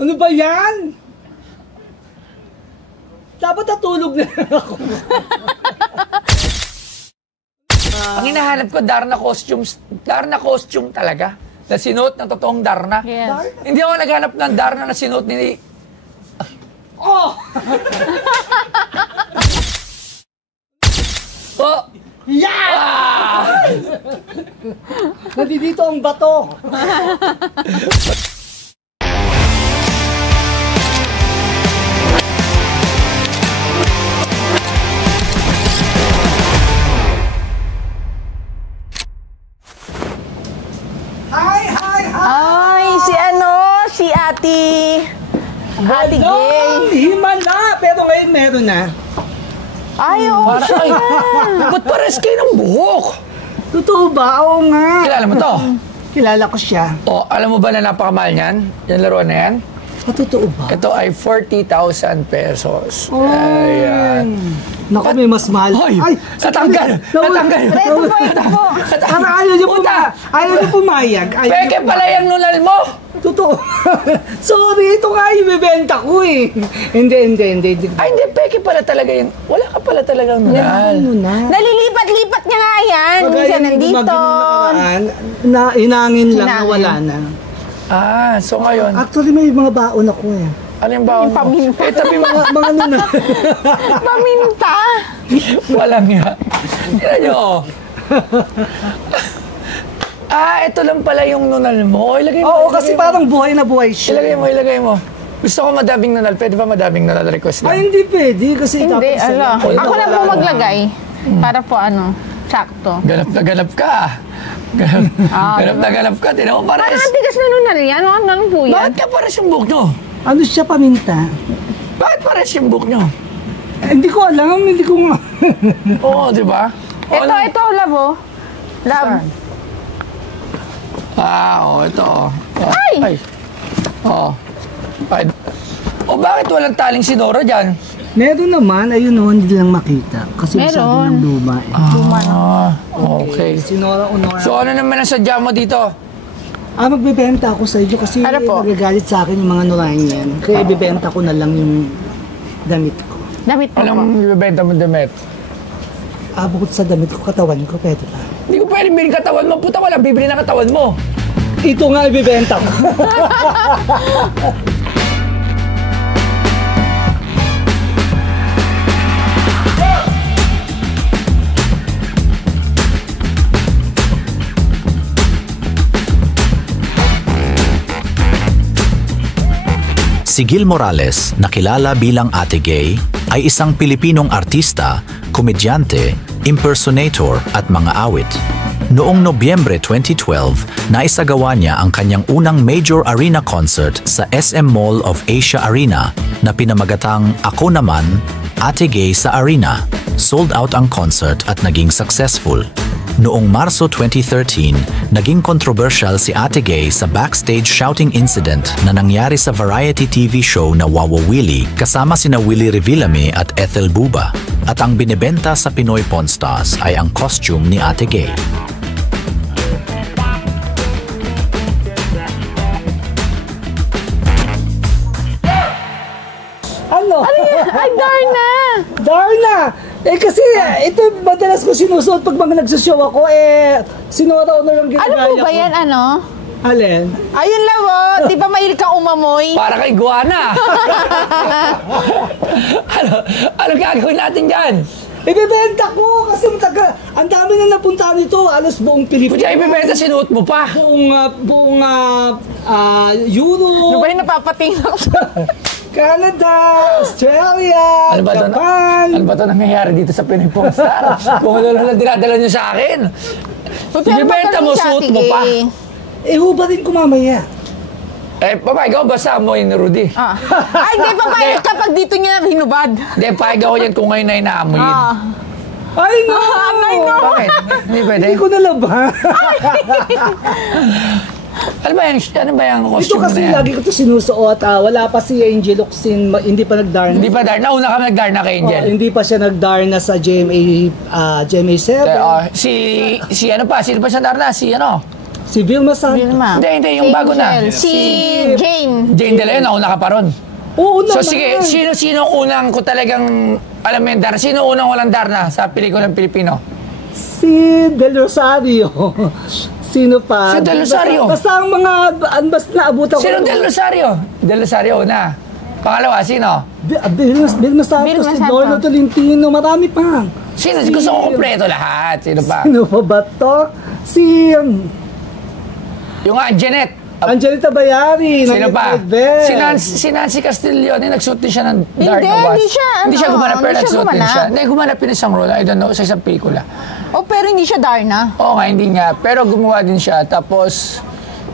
Ano ba yan? Dapat natulog na lang ako. Ang hinahanap ko, Darna costume talaga. Na sinuot ng totoong Darna. Yes. Hindi ako naghanap ng Darna na sinuot ni... Oh! Oh! Yeah! Ah! Nandito ang bato. Si Ate Gay. Himala! Pero ngayon meron na. Ay, oo siya. Ba't pares kayo ng buhok? Totoo ba? Oo nga. Kilala mo to? Kilala ko siya. O, alam mo ba na napakamahal niyan? Yung laruan na yan? Totoo ba? Ito ay 40,000 pesos. Oh. Ayan. Naku, may mas mahal. Ay! Natanggal! Natanggal! Ito po. Parang ayaw niyo pumayag. Peke pala yung nunal mo! Totoo. Sorry, ito nga ibibenta ko eh. Hindi. Ay, hindi. Peke pala talaga yun. Wala ka pala talagang nunal. Nalilipat-lipat niya nga yan. Minsan nandito. Na inangin lang na wala na. Ah, so ngayon. Actually, may mga baon ako eh. Ano yung baon mo? Paminta. Eh, tabi mga nunal. Paminta. Walang nga. Tira nyo, oh. Ah, ito lang pala yung nunal mo. Ilagay mo. Oo, kasi parang buhay na buhay siya. Ilagay mo. Gusto ko madaming nunal. Pwede ba madaming nunal request lang? Ay, hindi pwede. Kasi Hindi, tapos ala. Ako lang po maglagay. Para po sakto. Ganap na ganap ka. Ganap ka. Tinan mo, pares. Parang tigas na nunal yan. Ano po yan? Bakit ka pares yung buhok nyo? Ano siya, paminta? Bakit pares yung buhok nyo? Hindi ko alam. Hindi ko nga. Oo, di ba? Ito, love. Love. Ito. Ay! Ay. Bakit walang taling si Nora dyan? Meron naman. Ayun o, hindi lang makita. Kasi sabi ng luma eh. Okay. Sinora Honora. So ano naman ang sadya mo dito? Magbebenta ako sa inyo kasi nagagalit sa akin yung mga Noranian. Kaya ibebenta ko na lang yung damit ko. Damit po. Anong ibebenta mo damit? Bukod sa damit ko, katawan ko, pwede ba? Hindi ko pwede bilhin katawan mo. Puta, wala bibili na katawan mo. Ito nga ibebenta ko. Si Gil Morales, nakilala bilang Ate Gay, ay isang Pilipinong artista, komedyante, impersonator at mga awit. Noong Nobyembre 2012, naisagawa niya ang kanyang unang major arena concert sa SM Mall of Asia Arena na pinamagatang Ako Naman, Ate Gay sa Arena. Sold out ang concert at naging successful. Noong Marso 2013, naging controversial si Ate Gay sa backstage shouting incident na nangyari sa variety TV show na Wawa Willie kasama sina Willie Revillame at Ethel Buba. At ang binibenta sa Pinoy Pawn Stars ay ang costume ni Ate Gay. Ano? Ay, Darna! Darna! Kasi ito madalas ko sinusuot pag mga nagsushow ako, Sinora Honor ang ginagaya ko. Ano po ba yan, Alin? Ayun lang di ba mahilig kang umamoy? Para kay Guana. ano gagawin natin dyan? Ibebenta ko kasi ang dami na napunta nito, alos buong Pilipinas. Kaya ibebenta, sinuot mo pa. Buong Europe. Ano ba yung napapatingin Canada, Australia, Japan. Ano ba ito nangyayari dito sa Pinoy Pawn Stars? Kung ano lang dinadala nyo sa akin. Ibebenta mo, suot mo pa. Hubarin ko mamaya. Papayag ako basta amoy ni Rudy. Ay, di papayag kapag dito niya hinubad. Hindi, papayag ako yan kung ngayon ay naamoyin. Ay, no! Bakit? Hindi pwede? Hindi ko nalaban. Ano ba yung costume ito kasi na yan? lagi ko ito sinusuot. Wala pa si Angel Locsin, hindi pa nagdarna. Hindi pa darna? Una ka nagdarna kay Angel? Hindi pa siya nagdarna sa GMA 7. Sino pa siya darna? Si Vilma Santos. Vilma. Hindi, yung bago na. Angel. Si Jane. Jane De Leon, nauna ka pa ron. Oo naman. So sige, sino unang ko talagang, alam mo yun, Darna? Sino unang walang Darna sa pelikulang Pilipino? Si Del Rosario. Sino pa? Si Del Rosario? Basta ang mga, basta naabutan ko. Sino Del Rosario? Del Rosario una. Pangalawa, sino? Vilma Santos, Vilma si Santos. Lorna Tolentino, marami pa. Sino? Gusto ko kompleto lahat. Sino pa? Sino pa ba to? Si Yung Janet. Angelita Bayari. Sino pa? Nag-Red. Si Nancy Castillo. Nagsuot din siya ng Hindi, dark na watch. hindi siya, Hindi siya ano, gumanap, pero hindi siya nagsuot din gumanap. siya. Hindi, gumanap din isang role. I don't know, sa isang pelikula. Oh, pero hindi siya Darna. Oo nga, hindi nga. Pero gumawa din siya. Tapos,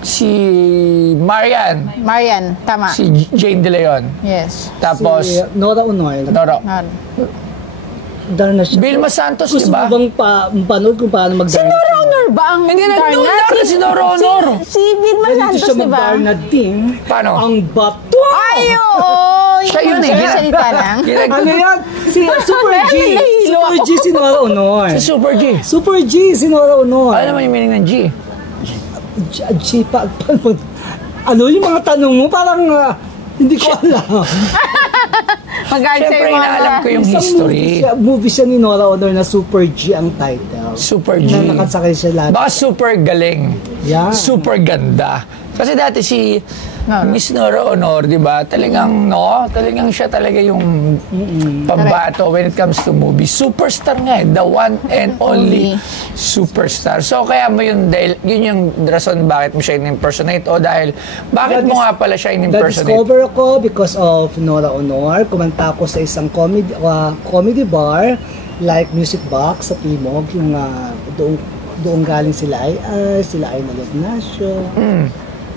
si Marian, tama. si Jane De Leon. Yes. Tapos, Si Nora Unoy. Noro. Darna siya. Vilma Santos, Gusto di ba? mo bang panood kung paano Si mag-Darna? Nora Honor ba ang Hindi, nandun na si Nora Honor. Si Vilma Ganito Santos, siya di ba? mag-Darna din. Paano? Ang bato! Ay, oo. Siya yun eh. Salita lang. Ano yan? Si Super G. Nahihilo Super ako. G si Nora Unoy. Si Super G. Super G si Nora Unoy. Ano naman yung meaning ng G? G pa. Ano yung mga tanong mo? Parang hindi ko alam. Magalit Siyempre, sa'yo mga... inaalam ko yung history. Movie siya ni Nora Honor na Super G ang title. Super G. Na nakasakay siya lahat. Baka super galing. Yeah. Super ganda. Kasi dati si Miss Nora Honor, di ba? Talagang, talagang siya talaga yung pambato when it comes to movies. Superstar nga eh. The one and only superstar. So, kaya mo yun, dahil, yun yung rason bakit mo siya in-impersonate o dahil, bakit mo nga pala siya in-impersonate? Na-discover ko because of Nora Honor. Kumanta ko sa isang comedy bar like Music Box sa Timog. Yung doon galing sila ay Nalo Ignacio.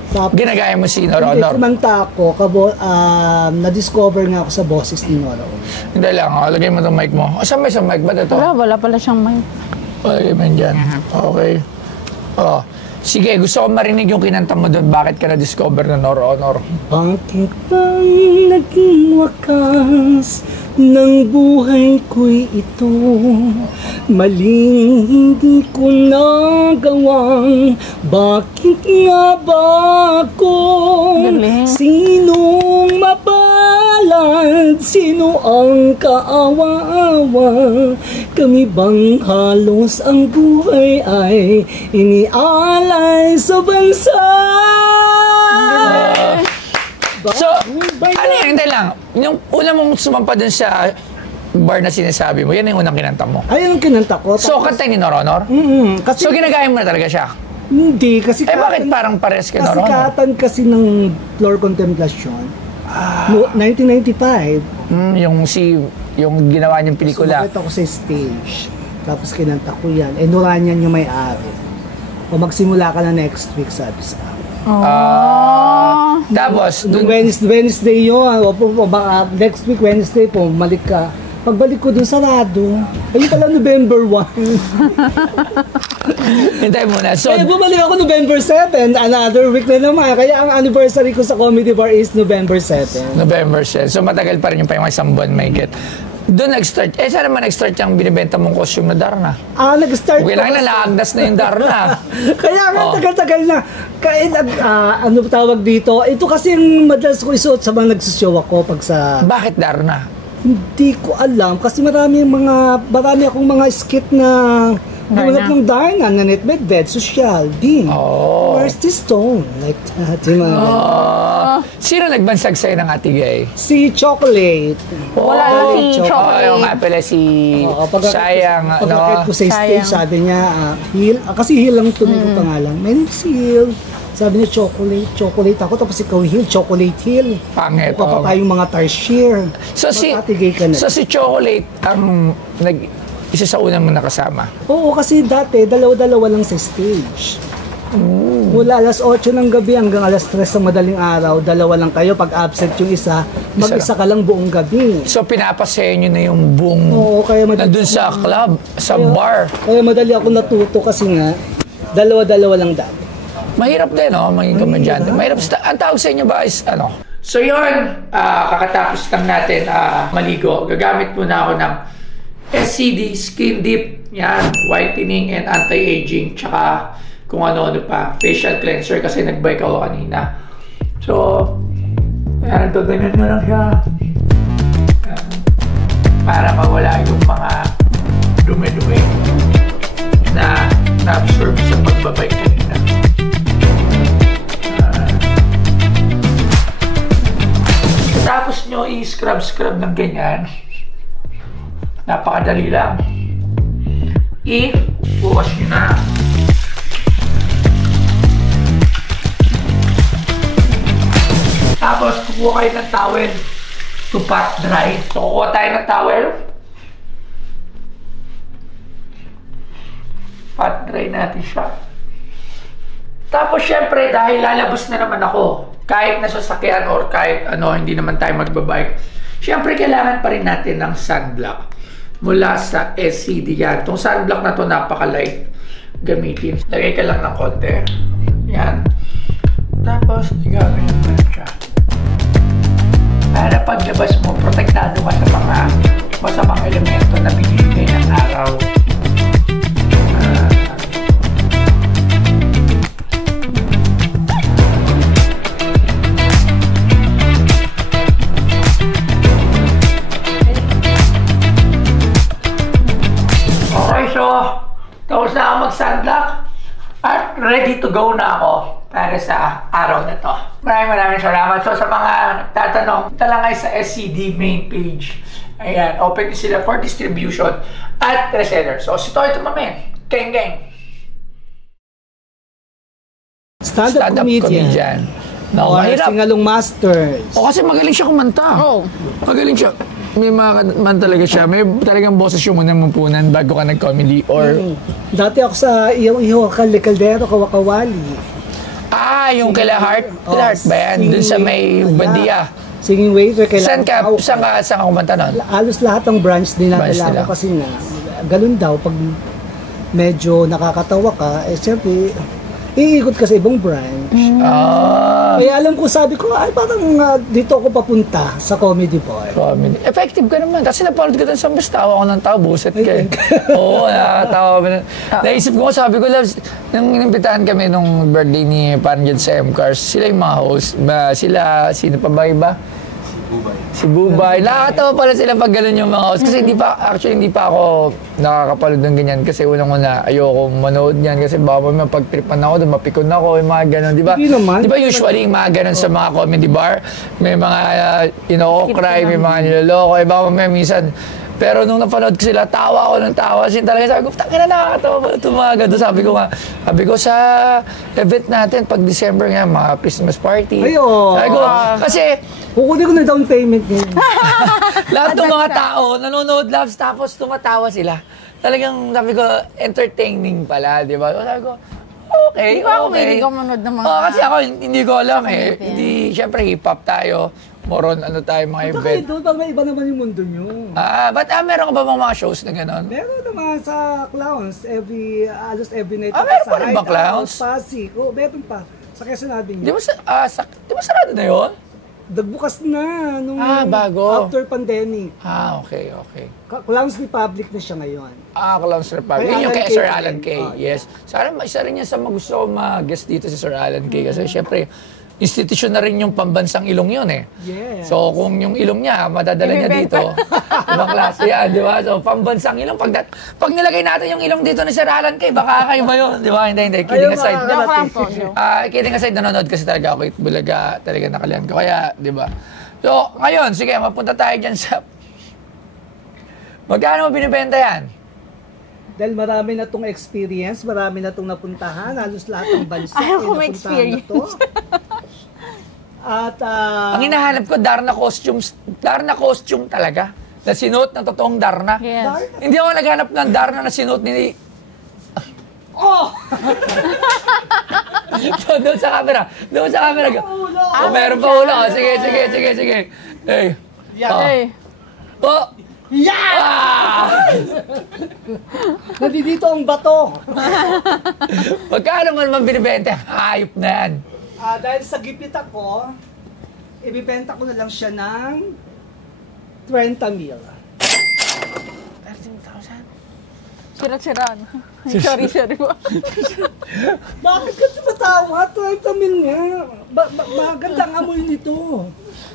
Tapos, Ginagaya mo si Nora hindi, Honor? kumanta ako, na-discover nga ako sa boses ni Nora Honor. Hindi lang, lagay mo itong mic mo. O, saan may isang mic ba ito? Wala pala siyang mic. Lagay mo dyan. Okay. Oh. Sige, gusto ko marinig yung kinanta mo doon. Bakit ka na-discover na Nora Honor? Bakit bang naging wakas ng buhay ko'y ito? Maling hindi ko nagawang. Bakit nga ba ako? Galing. Sinong mapalad? Sino ang kaawa-awa? Kami bang halos ang buhay ay inialay sa bansa? So, ano yun? Hindi lang. Yung una mong sumampa dun sa bar na sinasabi mo, yan yung unang kinanta mo. Ayun ang kinanta ko. So, kanta ni Nora Honor? Kasi So, ginagaya mo na talaga siya? hindi, kasi Bakit parang pares kay Nora Honor? kasikatan kasi ng Floor Contemplation. 1995. Yung ginawa niyang pelikula. Sumakit ako sa stage. Tapos kinanta ko yan. Nuranian yung may-ari. O magsimula ka na next week, sabi sa akin. Tapos, Nung dun, Wednesday yun, next week Wednesday po, malik ka. Pagbalik ko dun, sarado. Ayun pala November 1. hintay muna. So, Kaya bumalik ako November 7, another week na naman. Kaya ang anniversary ko sa Comedy Bar is November 7. November 7. So, matagal pa rin yung pa yung isang buwan may get. Doon nag-start. Saan naman nag-start yung binibenta mong costume na Darna? Nag-start Okay lang na, naagdas na yung Darna. Kaya nga, tagal-tagal na. Kaya, ano tawag dito? Ito kasi yung madalas ko isuot sa mga nagsushow ako pag sa... Bakit Darna? Hindi ko alam. Kasi marami akong mga skit na gumanap ng Darna, na Netbed, Social, Din. Where's the stone? Like that. Yung mga Sino nagbansag sa'yo ng Ate Gay? si Chocolate. Wala na si Chocolate. yung nga pala si Sayang, Pag-akit ko sa stage, Sayang. sabi niya, Hill. Kasi Hill ang tunay ko pangalan. My name is Hill. Sabi niya, chocolate ako. Tapos ikaw, Hill, Chocolate Hill. Pangit. Mukha pa tayong mga tarsier. So si Mag-atigay ka na. si Chocolate ang isa sa unang mo nakasama. Oo, kasi dati, dalawa-dalawa lang sa stage. Mula alas 8 ng gabi hanggang alas 3 ng madaling araw, dalawa lang kayo. Pag absent yung isa, mag-isa ka lang buong gabi. So pinapasaya nyo na yung buong Oo, kaya nandun sa club, sa bar. Kaya madali ako natuto kasi nga, dalawa-dalawa lang dati. Mahirap din, no? Maging komedyante. Mahirap. Ang tawag sa inyo ba is ano? So yun, kakatapos lang natin maligo. Gagamit muna ako ng SCD Skin Deep. Yan, whitening and anti-aging. Tsaka kung ano-ano pa. Facial cleanser kasi nag-bike ako kanina. So, ayan, ito, ganyan na lang siya. Para mawala yung mga dumi-dumi na na-absorb sa pagbabike kanina. Tapos nyo i-scrub ng ganyan. Napakadali lang. I-wash nyo na. Tapos kukuha kayo ng towel to pat dry. So kukuha tayo ng towel. Pat dry natin siya. Tapos syempre dahil lalabas na naman ako, kahit nasa sasakyan or kahit ano, hindi naman tayo magbabike, syempre kailangan pa rin natin ng sunblock mula sa SCD yan. Itong sunblock na to napaka-light gamitin. Lagay ka lang ng konti. Yan. Tapos, igaganyan mo na siya. Para paglabas mo, protektado ka sa mga masamang elemento na binibigay ng araw. Tapos na ako mag-sunblock at ready to go na ako para sa araw na to. Maraming salamat. So sa mga nagtatanong, ito lang ay sa SCD main page. Ayan, open sila for distribution at reseller. So si Toy Tumamen, Geng. Stand-up comedian. No, mahirap. Singalong masters. O kasi magaling siya kumanta. Oh. Magaling siya. May man talaga siya. May talagang boses yung unang mumpunan bago ka nag-comedy or... Dati ako sa Iho Kaldero, Kawakawali. Yung kila Heart? Kila Heart ba yan? Doon sa may Bandia. Singing waiter. Saan ka kumanta nun? Halos lahat ng branch dinadala ko kasi nga, ganun daw, pag medyo nakakatawa ka, siyempre, iikot ka sa ibang branch. Kaya alam ko, sabi ko, ay parang dito ako papunta sa comedy bar. Comedy. Effective ka naman. Kasi napanood ka doon sa bus, tawa ko ng tao, buset ka. Oo, nakatawa kami. Naisip ko, sabi ko, Loves, nung inimbitahan kami nung birthday ni Panjad sa M-Cars, sila yung mga host. Sino pa ba iba? Si Bubay. Nakakatawa pala sila pag gano'n yung mga host. Kasi hindi pa ako nakakapanood ng ganyan. Kasi unang-una, ayoko manood niyan. Kasi baka may pagtripan ako, mapikon ako, yung mga gano'n. Di ba usually yung mga gano'n sa mga comedy bar, may mga, cry, may mga niloloko. Baka may minsan, pero nung napanood ko sila, tawa ako ng tawa. Kasi talaga sabi ko, tangina nakakatawa ba ito mga gano'n. Sabi ko sa event natin, pag December nga, mga Christmas party. Sabi ko, kasi, kukunin ko na down payment niya. lahat ng mga tao, nanonood Loves, tapos tumatawa sila. Talagang, sabi ko, entertaining pala, di ba? Sabi ko, okay. Hindi ko manood ng mga... Kasi ako, hindi ko alam eh. Hindi, syempre, hip-hop tayo. Moron, tayo, mga event. Ito doon, may iba naman yung mundo nyo. Ba't meron ka ba mga shows na gano'n? Meron naman sa Clowns, almost every night. Meron pa rin ba Clowns? Pasig. Meron pa. Sa Quezon Avenue. Di ba sarado na yun? Nagbukas na nung bago. after pandemic. Okay. Clowns Republic na siya ngayon. Clowns Republic. Yun yung kay Sir Alan Kay. Yes. Sana isa rin yan sa gusto ko mag-guest dito si Sir Alan Kay. Kasi syempre, institusyon na rin yung pambansang ilong yun eh. Yes. So kung yung ilong niya, madadala niya dito, ibang klase yan, di ba? So pambansang ilong, pag nilagay natin yung ilong dito ni Sir Alan Kay, baka kakaiba yun, di ba? Hindi. Kidding aside. Kidding aside, nanonood kasi talaga ako, Bulaga, talaga nakalihan ko. Kaya, di ba? So, ngayon, sige, mapunta tayo dyan sa... Magkano mo binibenta yan? Dahil marami na itong experience, marami na itong napuntahan, halos lahat ng bansa Ayaw ko napuntahan na to. At, ang hinahanap ko, Darna costume talaga. Na sinuot ng totoong Darna. Yes. Hindi ako naghanap ng Darna na sinuot ni... So, doon sa camera. Meron pa ulo. Sige. Hey. Nandito ang bato. Magkano man binibenta? Hayop na yan. Dahil sa gipit ako, ibibenta ko na lang siya ng 30 mil. 13,000? Sira-sira. Sorry po. Bakit ka tumatawa? Tamil nga. Maganda ang amoy nito.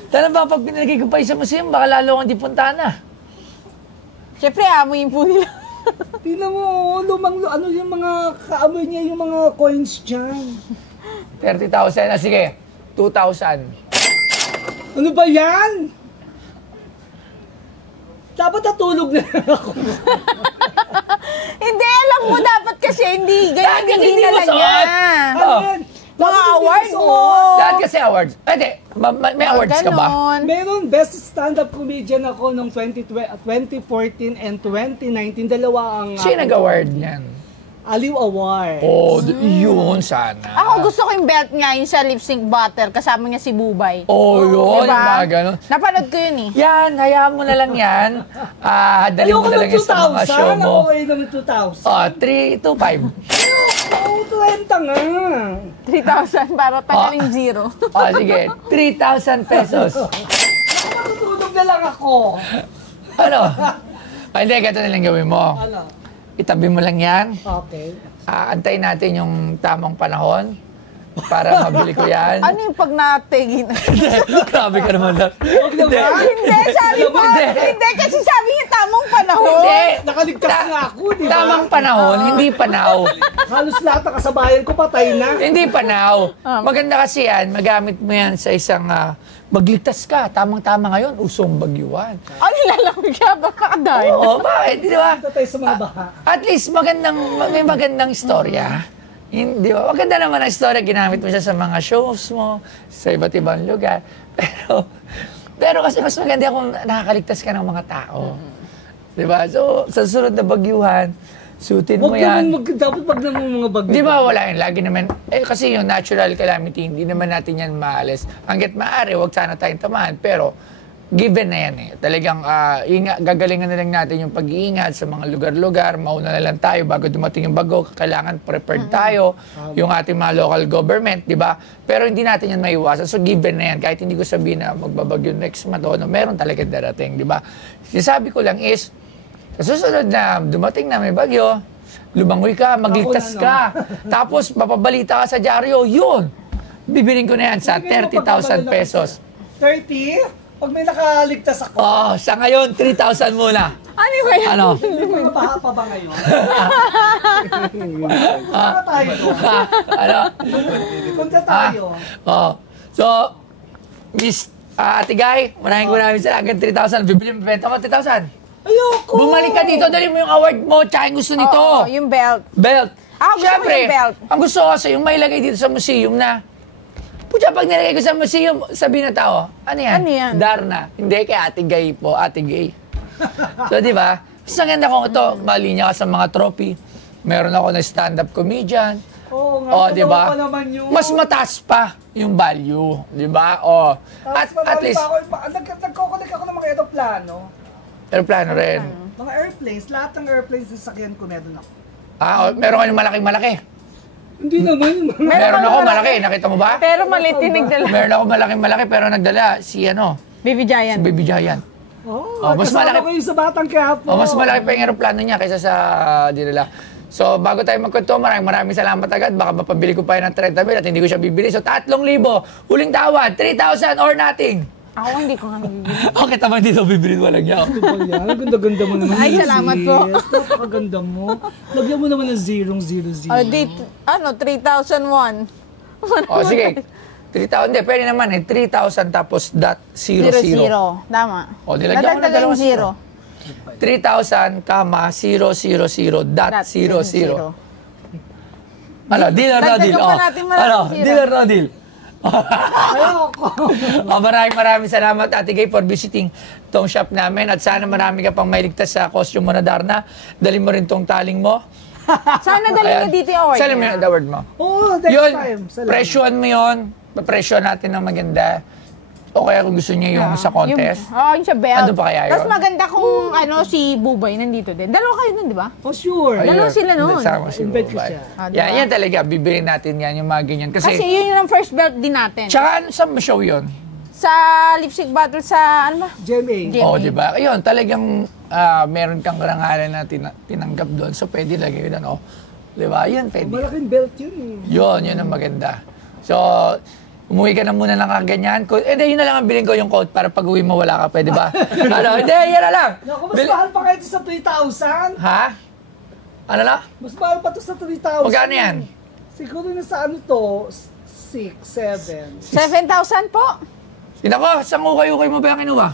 Sana ba pag pinalagay ko pa sa museum, baka lalo kang di punta na. Siyempre, amoyin po nila. Tingnan mo, ano yung mga kaamoy niya, yung mga coins dyan. 30,000 na, sige. 2,000. Ano ba yan? Dapat natulog na ako. Hindi, alam mo, dapat kasi hindi. Ganyan Bakit hindi hindi na mo lang suot? yan. Oh. Mga award mo. Dahil kasi awards. Pwede, may awards ka ba? Ganon. Meron, best stand-up comedian ako noong 2014 and 2019. Dalawa ang... Sino nag-award niyan? Aliw Award. Oh, yun sana. Ako gusto ko yung belt nga, yung sa lip sync butter. Kasama niya si Bubay. Oh, yun, yung mga ganun. Napanood ko yun eh. Yan, hayaan mo na lang yan. Dalhin mo na lang yan sa mga show mo. Ako ay naman 2,000. Oh, 3 to 5. Oo, 20 nga. 3,000 para tanggalin zero. Oh, sige. 3,000 pesos. Matutulog na lang ako. Ano? Hindi, ganito na lang gawin mo. Ano? Itabi mo lang yan. Okay. Antayin natin yung tamang panahon para mabili ko yan. Ano yung pag natigin? Grabe ka naman lang. Hindi. Hindi, sabi mo. Hindi, kasi sabi niya tamang panahon. Hindi. Nakaligtas nga ako, di ba? Tamang panahon, hindi panaw. Halos lahat ng kasabayan ko patay na. Hindi panaw. Maganda kasi yan, magamit mo yan sa isang magligtas ka. Tamang-tama ngayon, usong bagyuan. Ano lalamig ka? Baka dahil. Oo, bakit? Di ba? Ito tayo sa mga baha. At least may magandang istorya. Di ba? Maganda naman ang istorya, ginamit mo siya sa mga shows mo, sa iba't ibang lugar. Pero kasi mas maganda kung nakakaligtas ka ng mga tao. Di ba? So, sa susunod na bagyuhan, suotin mo yan. Dapat wag naman mga bagyo. Di ba wala yun? Lagi naman, kasi yung natural calamity, hindi naman natin yan maalis. Hanggat maaari, wag sana tayong tamahan. Pero, given na yan eh. Talagang gagalingan na lang natin yung pag-iingat sa mga lugar-lugar. Mauna na lang tayo bago dumating yung bago. Kailangan prepared tayo. Yung ating mga local government, di ba? Pero hindi natin yan maiwasan. So, given na yan. Kahit hindi ko sabihin na magbabagyo next month, meron talaga darating, di ba? Sinasabi ko lang is, sa susunod na dumating na may bagyo, lumangoy ka, magligtas ka. Tapos, mapabalita ka sa dyaryo, yun. Bibiling ko na yan sa 30,000 pesos. 30? Pag may nakaligtas ako. Oh, sa ngayon, 3,000 muna. Ano ba yan? Ano? May mga baha pa ba ngayon? Punta tayo. Ano? Punta tayo. Oh. So, Miss Ate Guy, maraming salamat. 3,000. Bibili mo, benta mo 3,000. Ayoko! Bumalik ka dito, dali mo yung award mo, tsaka yung gusto nito. Oo, yung belt. Belt. Gusto ko yung belt. Ang gusto ko kasi yung may lagay dito sa museum na, pucha, pag nilagay ko sa museum, sabihin na tao, ano yan? Ano yan? Darna. Hindi, kay Ate Guy po, Ate Guy. So, di ba? Mas maganda kung ito, malinya ka sa mga trophy. Meron ako na stand-up comedian. Oo nga, di ba? pa naman yun. Mas mataas pa yung value, di ba? Oh. At least, nagkoconnect ako ng mga aeroplano. aeroplano rin. Mga airplanes, lahat ng airplanes sa sakyan ko meron ako. Meron ka yung malaki-malaki. Hindi naman. Meron ako malaki, nakita mo ba? Pero maliit yung nagdala. Meron ako malaki-malaki pero nagdala si Baby Giant. Baby Giant. Mas malaki ko yung sa Batang Quiapo. Mas malaki pa yung aeroplano niya kaysa sa dinala. So, bago tayo magkwento, maraming salamat agad. Baka mapabili ko pa yan ng 30,000 at hindi ko siya bibili. So, 3,000. Huling tawad, 3,000 or nothing. Ako hindi ko nga bibili. Okay, tamang dito bibili mo lang niya. Ano ba yan? Ganda-ganda mo naman. Ay, salamat po. Napakaganda mo. Lagyan mo naman ng 000. Date, 3,001. Sige. 3,000. Hindi, pwede naman 3,000 tapos dot 00. Tama. Nilagyan mo na dalawang zero. 3,000, 000 dot 00. Ano, deal or no deal? Deal or no deal? Ayoko. Maraming salamat, Ate Gay, for visiting tong shop namin. At sana marami ka pang mailigtas sa costume mo na Darna. Dali mo rin tong taling mo. Sana dali mo dito yung award. Sana mo yung award mo. Oo, next time. Presyohan mo yun. Presyohan natin ng maganda. O kaya kung gusto niya yung sa contest. Yung sa belt. Ano pa kaya yun? Tapos maganda kung si Bubay nandito din. Dalawa kayo nun, di ba? Oh, sure. Dalawa sila nun. Sama si Invite ko Bubay. siya. Yan talaga. Bibilin natin yan, yung mga ganyan. Kasi yun yung first belt din natin. Tsaka sa show yun? Sa lipstick bottle sa, ano ba? GMA. Oo, di ba? Ayun, talagang meron kang karangalan na tinanggap doon. So, pwede lagay yun, ano. Di ba? Yun, pwede. Malaking belt yun eh. Yun ang maganda. So, umuwi ka na muna ng kaganyan. Hindi, yun na lang ang bilhin ko yung coat para pag uwi mo wala ka, pwede ba? Ano, hindi, yan na lang. Naku, mas mahal pa kayo sa 3,000. Ha? Ano na? Mas mahal pa to sa 3,000. Magkano yan? Siguro na sa ano to, 6, 7. 7,000 po. Sinako, saan ukay-ukay mo ba yung kinuha?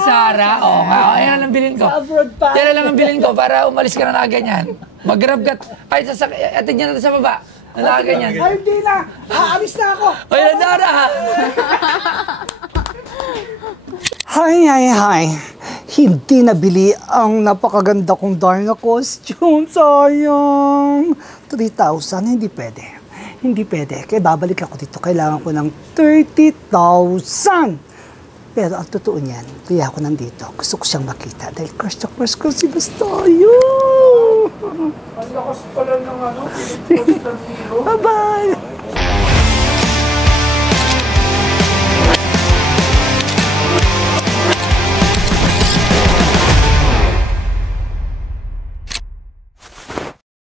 Sara? Oo nga, ayan na lang bilhin ko. Sa abroad pa. Yan na lang ang bilhin ko para umalis ka na ganyan. Mag-grab ka. Ay, atid niya na sa baba. Ganyan. Ay, hindi na. Aalis na ako. Ay, Nandara ha! Hi. Hindi nabili ang napakaganda kong Darna costume. Sayang. 3,000, hindi pwede. Hindi pwede. Kaya babalik ako dito. Kailangan ko ng 30,000. Pero ang totoo niyan, kaya ako nandito. Gusto ko siyang makita. Dahil crush ko si Bastayo. Ang lakas pala ng ano, Bye-bye.